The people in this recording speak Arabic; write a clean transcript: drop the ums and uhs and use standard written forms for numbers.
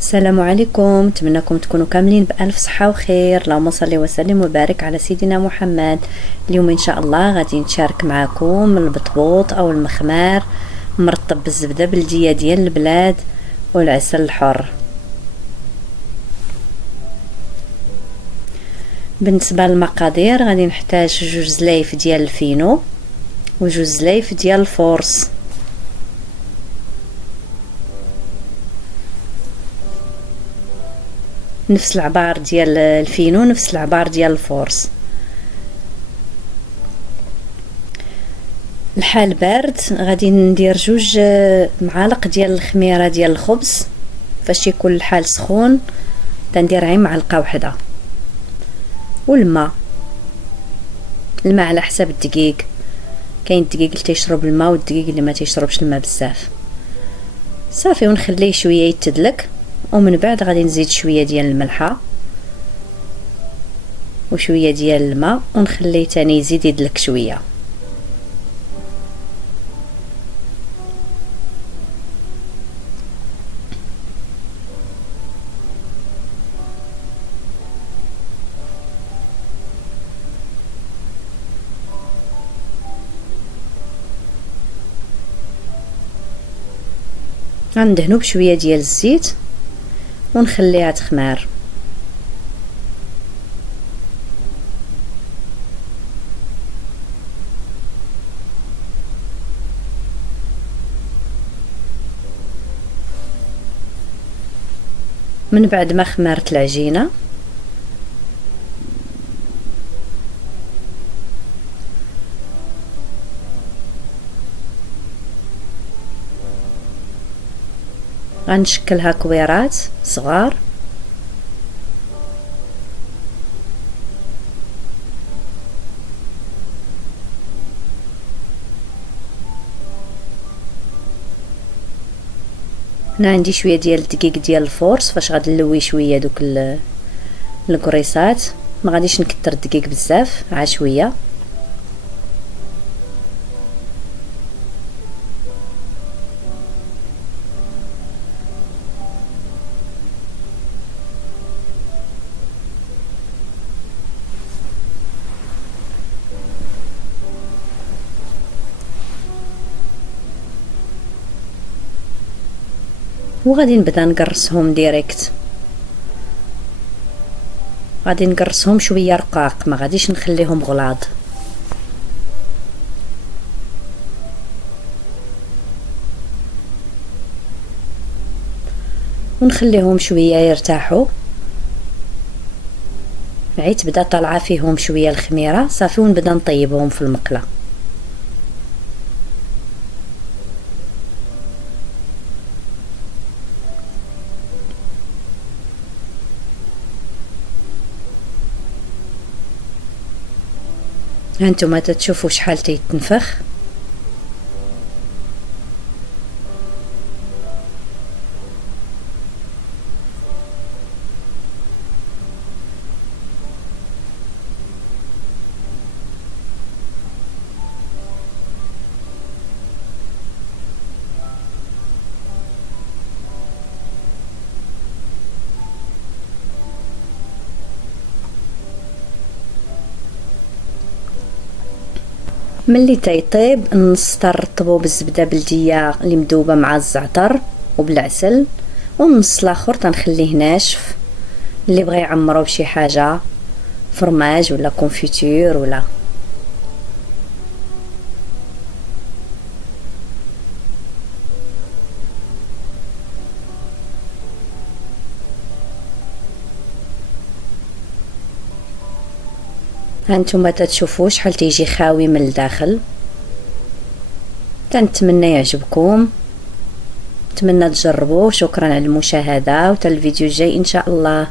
السلام عليكم، نتمنىكم تكونوا كاملين بألف صحة وخير. اللهم صل وسلم وبارك على سيدنا محمد. اليوم ان شاء الله غادي نشارك معكم البطبوط او المخمار مرطب بالزبده بلديه ديال البلاد والعسل الحر. بالنسبه للمقادير غادي نحتاج 2 زلايف ديال الفينو و2 زلايف ديال الفورص، نفس العبار ديال الفينو نفس العبار ديال الفورص. الحال بارد غادي ندير 2 معالق ديال الخميره ديال الخبز. فاش يكون الحال سخون تندير غير معلقه واحده، والماء على حساب الدقيق. كاين الدقيق اللي تيشرب الماء والدقيق اللي ما تيشربش الماء بزاف. صافي ونخليه شويه يتدلك، ومن بعد غادي نزيد شويه ديال الملحه وشويه ديال الماء ونخليه تاني يزيد يدلك شويه. غندهنو بشويه ديال الزيت ونخليها تخمار. من بعد ما خمرت العجينه غنشكلها كويرات صغار هنا. عندي شويه ديال الدقيق ديال الفورس فاش غادي نلوي شويه دوك الكريسات. ما غاديش نكتر الدقيق بزاف، عا شويه. وغادي نبدا نقرصهم ديريكت. غادي نقرصهم شويه رقاق، ما غاديش نخليهم غلاظ. ونخليهم شويه يرتاحوا عي تبدا طالعه فيهم شويه الخميره. صافي ونبدا نطيبهم في المقله. هانتوما تتشوفوا شحال تيتنفخ. ملي تيطيب النص ترطبو بالزبده بلديه اللي مذوبه مع الزعتر وبالعسل، والنص الاخر تنخليه ناشف. اللي بغى يعمرو بشي حاجه فرماج ولا كونفيتور ولا. هانتوما تتشوفوا شحال تيجي خاوي من الداخل. تنتمنى يعجبكم، نتمنى تجربوه. شكرا على المشاهده، وتا الفيديو الجاي ان شاء الله.